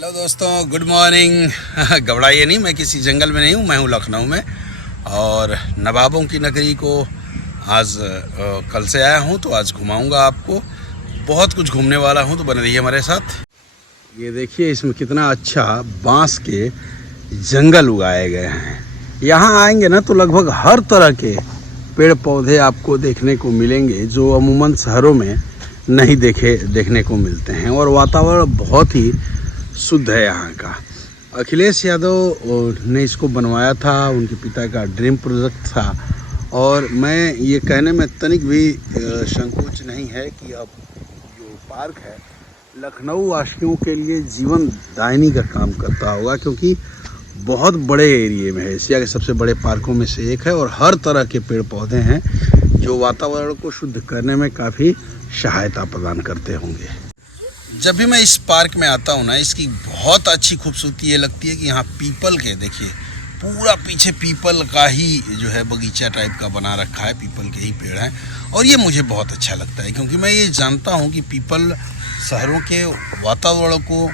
Hello दोस्तों, good morning. घबराइए नहीं, मैं किसी जंगल में नहीं हूँ, मैं हूँ लखनऊ में। और नवाबों की नगरी को आज कल से आया हूँ, तो आज घुमाऊँगा आपको। बहुत कुछ घूमने वाला हूँ, तो बने रहिए हमारे साथ। ये देखिए इसमें कितना अच्छा बांस के जंगल उगाए गए हैं। यहाँ आएंगे ना तो लगभग हर तरह के पेड़ पौधे आपको देखने को मिलेंगे जो अमूमन शहरों में नहीं देखने को मिलते हैं। और वातावरण बहुत ही शुद्ध है यहाँ का। अखिलेश यादव ने इसको बनवाया था, उनके पिता का ड्रीम प्रोजेक्ट था। और मैं ये कहने में तनिक भी संकोच नहीं है कि अब जो पार्क है लखनऊ वासियों के लिए जीवन दायिनी का काम करता होगा, क्योंकि बहुत बड़े एरिए में है। एशिया के सबसे बड़े पार्कों में से एक है और हर तरह के पेड़ पौधे हैं जो वातावरण को शुद्ध करने में काफ़ी सहायता प्रदान करते होंगे। जब भी मैं इस पार्क में आता हूँ ना, इसकी बहुत अच्छी खूबसूरती ये लगती है कि यहाँ पीपल के, देखिए पूरा पीछे पीपल का ही जो है बगीचा टाइप का बना रखा है, पीपल के ही पेड़ हैं। और ये मुझे बहुत अच्छा लगता है, क्योंकि मैं ये जानता हूँ कि पीपल शहरों के वातावरण को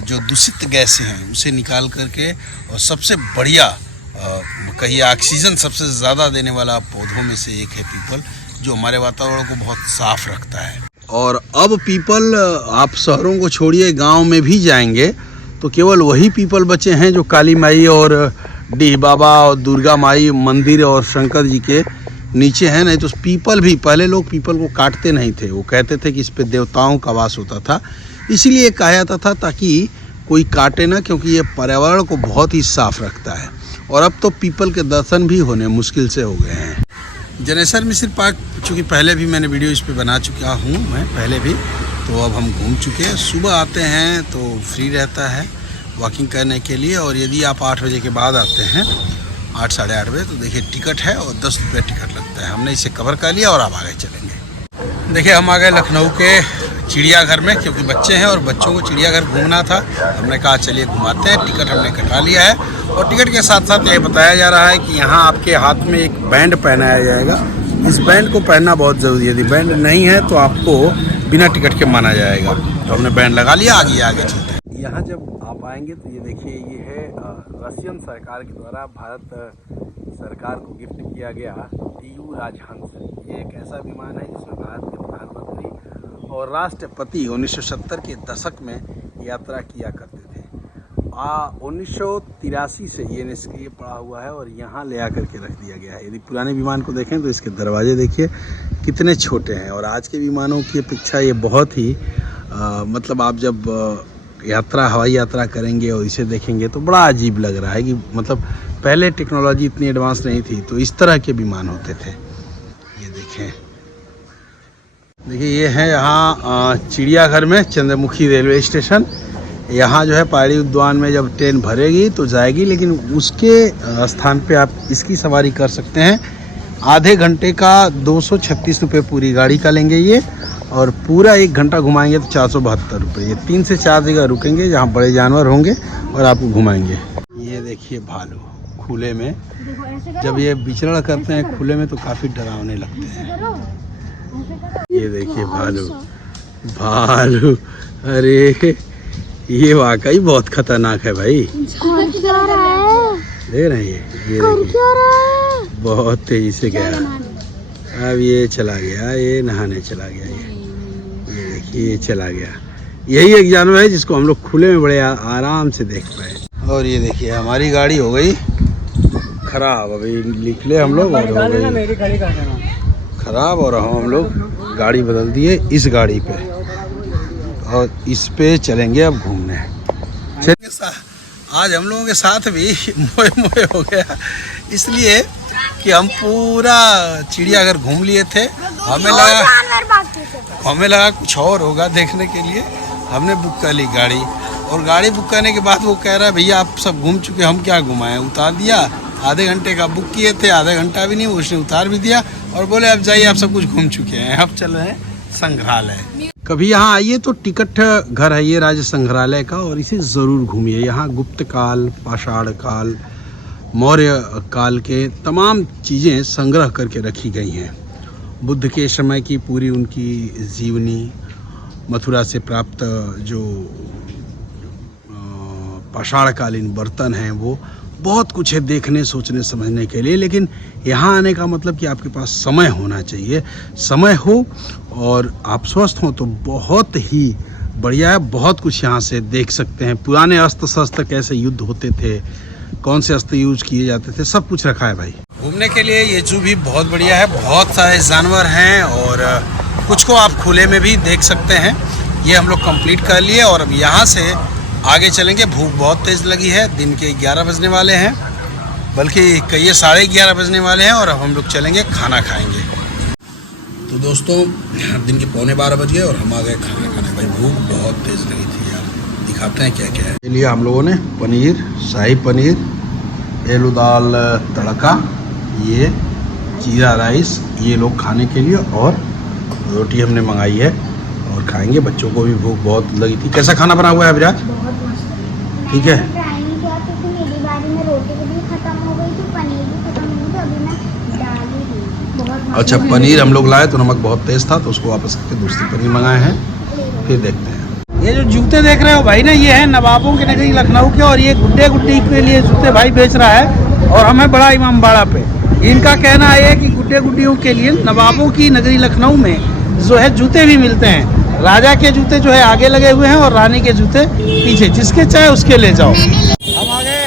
जो दूषित गैसें हैं उसे निकाल करके, और सबसे बढ़िया कहिए ऑक्सीजन सबसे ज़्यादा देने वाला पौधों में से एक है पीपल, जो हमारे वातावरण को बहुत साफ रखता है। और अब पीपल आप शहरों को छोड़िए, गांव में भी जाएंगे तो केवल वही पीपल बचे हैं जो काली माई और डीह बाबा और दुर्गा माई मंदिर और शंकर जी के नीचे हैं। नहीं तो पीपल भी, पहले लोग पीपल को काटते नहीं थे, वो कहते थे कि इस पे देवताओं का वास होता था, इसीलिए कहा जाता था ताकि कोई काटे ना, क्योंकि ये पर्यावरण को बहुत ही साफ रखता है। और अब तो पीपल के दर्शन भी होने मुश्किल से हो गए हैं। जनेश्वर मिश्र पार्क, चूँकि पहले भी मैंने वीडियो इस पे बना चुका हूँ मैं पहले भी, तो अब हम घूम चुके हैं। सुबह आते हैं तो फ्री रहता है वॉकिंग करने के लिए, और यदि आप 8 बजे के बाद आते हैं, 8 साढ़े 8 बजे, तो देखिए टिकट है और 10 रुपये टिकट लगता है। हमने इसे कवर कर लिया और अब आगे चलेंगे। देखिए हम आ गए लखनऊ के चिड़ियाघर में, क्योंकि बच्चे हैं और बच्चों को चिड़ियाघर घूमना था। हमने कहा चलिए घुमाते हैं। टिकट हमने कटा लिया है, और टिकट के साथ साथ ये बताया जा रहा है कि यहाँ आपके हाथ में एक बैंड पहनाया जाएगा। इस बैंड को पहनना बहुत ज़रूरी है, यदि बैंड नहीं है तो आपको बिना टिकट के माना जाएगा। तो हमने बैंड लगा लिया, आगे चलते हैं। यहाँ जब आप आएंगे तो ये देखिए, ये है रशियन सरकार के द्वारा भारत सरकार को गिफ्ट किया गया TU राजहंस। ये एक ऐसा विमान है जिसमें भारत के प्रधानमंत्री और राष्ट्रपति 1970 के दशक में यात्रा किया करते थे। 1983 से ये निष्क्रिय पड़ा हुआ है और यहाँ ले आकर के रख दिया गया है। यदि पुराने विमान को देखें तो इसके दरवाजे देखिए कितने छोटे हैं, और आज के विमानों की अपेक्षा ये बहुत ही मतलब आप जब हवाई यात्रा करेंगे और इसे देखेंगे तो बड़ा अजीब लग रहा है कि मतलब पहले टेक्नोलॉजी इतनी एडवांस नहीं थी, तो इस तरह के विमान होते थे। ये देखिए ये है यहाँ चिड़ियाघर में चंद्रमुखी रेलवे स्टेशन। यहाँ जो है पहाड़ी उद्यान में जब ट्रेन भरेगी तो जाएगी, लेकिन उसके स्थान पे आप इसकी सवारी कर सकते हैं। आधे घंटे का 236 रुपये पूरी गाड़ी का लेंगे ये, और पूरा 1 घंटा घुमाएंगे तो 472 रुपये। ये 3 से 4 जगह रुकेंगे जहाँ बड़े जानवर होंगे और आपको घुमाएंगे। ये देखिए भालू खुले में, जब ये विचरण करते हैं खुले में तो काफ़ी डरावने लगते हैं। ये देखिए भालू, अरे ये वाकई बहुत खतरनाक है भाई। देख रहे हैं ये बहुत तेजी से गया। अब ये चला गया, ये नहाने चला गया। ये देखिए ये चला गया। यही एक जानवर है जिसको हम लोग खुले में बड़े आराम से देख पाए। और ये देखिए हमारी गाड़ी हो गई खराब, अभी निकले हम लोग और हो गई खराब, और हम लोग गाड़ी बदल दिए इस गाड़ी पे, और इस पे चलेंगे अब घूमने। आज हम लोगों के साथ भी मोए हो गया, इसलिए कि हम पूरा चिड़ियाघर घूम लिए थे। हमें लगा कुछ और होगा देखने के लिए, हमने बुक कर ली गाड़ी। और गाड़ी बुक करने के बाद वो कह रहा है भैया आप सब घूम चुके, हम क्या घुमाएं। उतार दिया, आधे घंटे का बुक किए थे, आधा घंटा भी नहीं, उसने उतार भी दिया और बोले अब जाइए आप सब कुछ घूम चुके हैं, अब चल रहे हैं संग्रहालय। कभी यहाँ आइए तो टिकट घर है ये राज्य संग्रहालय का, और इसे ज़रूर घूमिए। यहाँ गुप्त काल, पाषाण काल, मौर्य काल के तमाम चीज़ें संग्रह करके रखी गई हैं। बुद्ध के समय की पूरी उनकी जीवनी, मथुरा से प्राप्त जो आषाढ़कालीन बर्तन हैं, वो बहुत कुछ है देखने सोचने समझने के लिए। लेकिन यहाँ आने का मतलब कि आपके पास समय होना चाहिए, समय हो और आप स्वस्थ हों तो बहुत ही बढ़िया है। बहुत कुछ यहाँ से देख सकते हैं। पुराने अस्त्र शस्त्र, कैसे युद्ध होते थे, कौन से अस्त्र यूज किए जाते थे, सब कुछ रखा है भाई। घूमने के लिए ये जू भी बहुत बढ़िया है। बहुत सारे जानवर हैं और कुछ को आप खुले में भी देख सकते हैं। ये हम लोग कंप्लीट कर लिए और अब यहाँ से आगे चलेंगे। भूख बहुत तेज़ लगी है, दिन के 11 बजने वाले हैं, बल्कि कई 11:30 बजने वाले हैं और अब हम लोग चलेंगे, खाना खाएंगे। तो दोस्तों दिन के 11:15 बज गए और हम आ गए खाना खाने। भाई भूख बहुत तेज़ लगी थी यार। दिखाते हैं क्या क्या है। लिए हम लोगों ने पनीर, शाही पनीर, आलू दाल तड़का, ये जीरा राइस, ये लोग खाने के लिए, और रोटी हमने मंगाई है और खाएंगे। बच्चों को भी भूख बहुत लगी थी। कैसा खाना बना हुआ है विराट? बहुत मस्त। ठीक है। ट्राई नहीं किया क्योंकि मेरी बारी में रोटी भी खत्म हो गई थी, पनीर भी खत्म हो गई, तो अभी मैं डाल ही रही। बहुत मस्त। अच्छा, पनीर हम लोग लाए तो नमक बहुत तेज़ था तो उसको वापस करके दूसरी पनीर मंगाए हैं। फिर देखते हैं। ये जो जूते देख रहे हो भाई ना, ये है नवाबों की नगरी लखनऊ के, और ये गुड्डे गुड्डी के लिए जूते भाई बेच रहा है। और हमें बड़ा इमामबाड़ा पे इनका कहना है कि गुड्डे गुड्डियों के लिए नवाबों की नगरी लखनऊ में जो है जूते भी मिलते हैं। राजा के जूते जो है आगे लगे हुए हैं और रानी के जूते पीछे, जिसके चाहे उसके ले जाओ। हम आ गए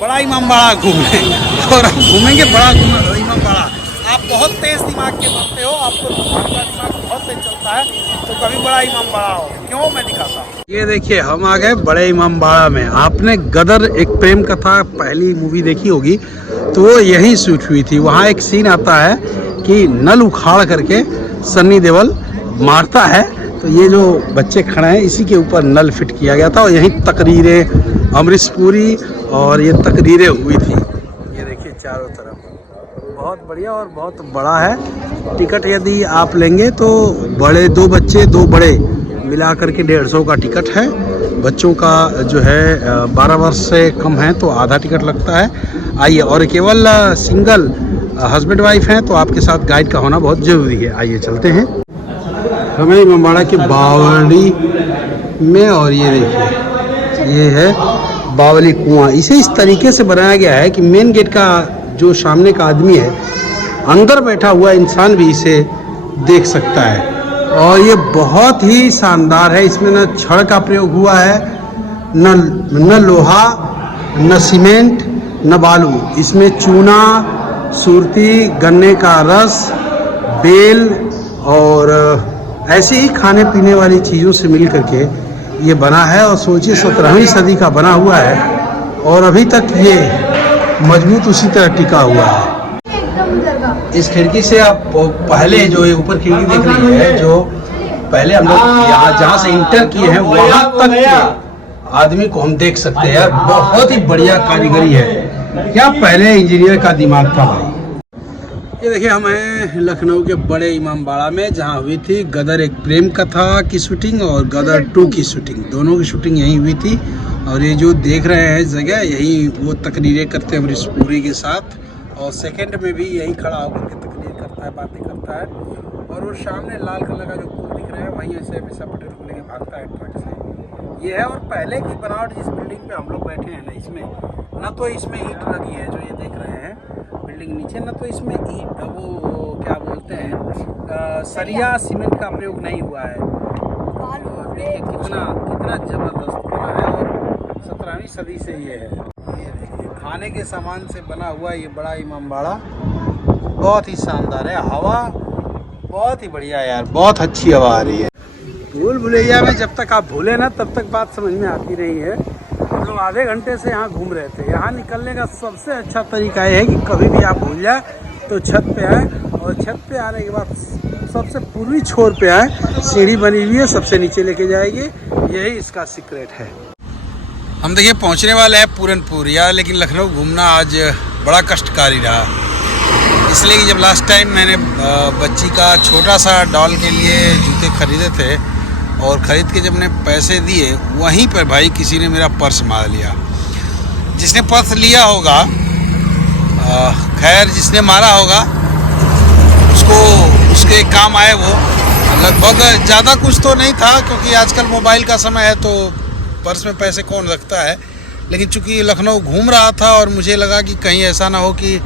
बड़ा इमामबाड़ा घूमने और हम घूमेंगे बड़ा इमामबाड़ा। आप बहुत तेज दिमाग के बनते हो, आपको आपका दिमाग बहुत तेज चलता है, तो कभी बड़ा इमामबाड़ा हो। क्यों, मैं दिखाता हूँ। ये देखिए हम आ गए बड़े इमामबाड़ा में। आपने गदर एक प्रेम कथा पहली मूवी देखी होगी, तो वो यहीं शूट हुई थी। वहाँ एक सीन आता है कि नल उखाड़ करके सन्नी देओल मारता है, तो ये जो बच्चे खड़े हैं इसी के ऊपर नल फिट किया गया था और यहीं तकरीरें, अमरीश पुरी और ये तकरीरें हुई थी। ये देखिए चारों तरफ बहुत बढ़िया और बहुत बड़ा है। टिकट यदि आप लेंगे तो बड़े 2 बच्चे 2 बड़े मिला करके 150 का टिकट है। बच्चों का जो है 12 वर्ष से कम है तो आधा टिकट लगता है। आइए, और केवल सिंगल हस्बैंड वाइफ हैं तो आपके साथ गाइड का होना बहुत ज़रूरी है। आइए चलते हैं हमें इमामबाड़ा के बावली में। और ये देखिए ये है बावली कुआं। इसे इस तरीके से बनाया गया है कि मेन गेट का जो सामने का आदमी है, अंदर बैठा हुआ इंसान भी इसे देख सकता है। और ये बहुत ही शानदार है। इसमें न छड़ का प्रयोग हुआ है, न लोहा, न सीमेंट, न बालू। इसमें चूना, सुरती, गन्ने का रस, बेल और ऐसे ही खाने पीने वाली चीज़ों से मिल करके ये बना है। और सोचिए 17वीं सदी का बना हुआ है और अभी तक ये मजबूत उसी तरह टिका हुआ है। इस खिड़की से आप पहले जो ये ऊपर खिड़की देख रही है, जो पहले हम लोग यहाँ जहाँ से इंटर किए हैं वहाँ तक के आदमी को हम देख सकते हैं। बहुत ही बढ़िया कारीगरी है। क्या पहले इंजीनियर का दिमाग था भाई। ये देखिए हम हैं लखनऊ के बड़े इमामबाड़ा में, जहाँ हुई थी गदर एक प्रेम कथा की शूटिंग और गदर 2 की शूटिंग। दोनों की शूटिंग यहीं हुई थी। और ये जो देख रहे हैं जगह, यही वो तकरीरें करते हैं अमरीश पुरी के साथ। और सेकंड में भी यहीं खड़ा होकर के तकरीर करता है, बातें करता है। और वो सामने लाल कलर का जो पुल दिख रहा है, वहीं ऐसे हमेशा पटेल को लेके भागता है ट्रक से। ये है। और पहले की बनावट जिस बिल्डिंग पे हम लोग बैठे हैं ना, इसमें न तो इसमें ईंट लगी है जो ये देख रहे हैं बिल्डिंग नीचे, न तो इसमें ईंट वो क्या बोलते हैं सरिया सीमेंट का प्रयोग नहीं हुआ है। कितना ज़बरदस्त बना है। और 17वीं सदी से ये है। ये देखिए खाने के सामान से बना हुआ ये बड़ा इमामबाड़ा बहुत ही शानदार है। हवा बहुत ही बढ़िया है यार, बहुत अच्छी हवा आ रही है। भूल भुलैया में जब तक आप भूले ना तब तक बात समझ में आती नहीं है। हम लोग आधे घंटे से यहाँ घूम रहे थे। यहाँ निकलने का सबसे अच्छा तरीका ये है कि कभी भी आप भूल जाए तो छत पे आए, और छत पे आने के बाद सबसे पूर्वी छोर पे आए। सीढ़ी बनी हुई है, सबसे नीचे लेके जाएगी। यही इसका सीक्रेट है। हम देखिए पहुँचने वाले हैं पूरनपुर यार, लेकिन लखनऊ घूमना आज बड़ा कष्टकारी रहा। इसलिए कि जब लास्ट टाइम मैंने बच्ची का छोटा सा डॉल के लिए जूते खरीदे थे और ख़रीद के जब मैंने पैसे दिए, वहीं पर भाई किसी ने मेरा पर्स मार लिया। जिसने पर्स लिया होगा, खैर जिसने मारा होगा उसको उसके काम आए। वो लगभग ज़्यादा कुछ तो नहीं था, क्योंकि आजकल मोबाइल का समय है तो पर्स में पैसे कौन रखता है। लेकिन चूंकि लखनऊ घूम रहा था और मुझे लगा कि कहीं ऐसा ना हो कि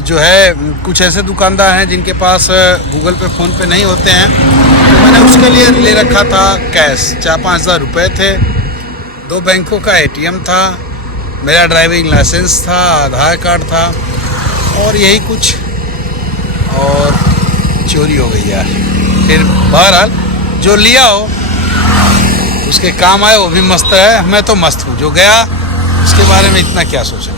जो है कुछ ऐसे दुकानदार हैं जिनके पास गूगल पे फ़ोन पे नहीं होते हैं, तो मैंने उसके लिए ले रखा था कैश। 4-5 हज़ार रुपये थे, 2 बैंकों का ATM था, मेरा ड्राइविंग लाइसेंस था, आधार कार्ड था और यही कुछ, और चोरी हो गई यार। फिर बहरहाल जो लिया हो उसके काम आए, वो भी मस्त है। मैं तो मस्त हूँ, जो गया उसके बारे में इतना क्या सोचा।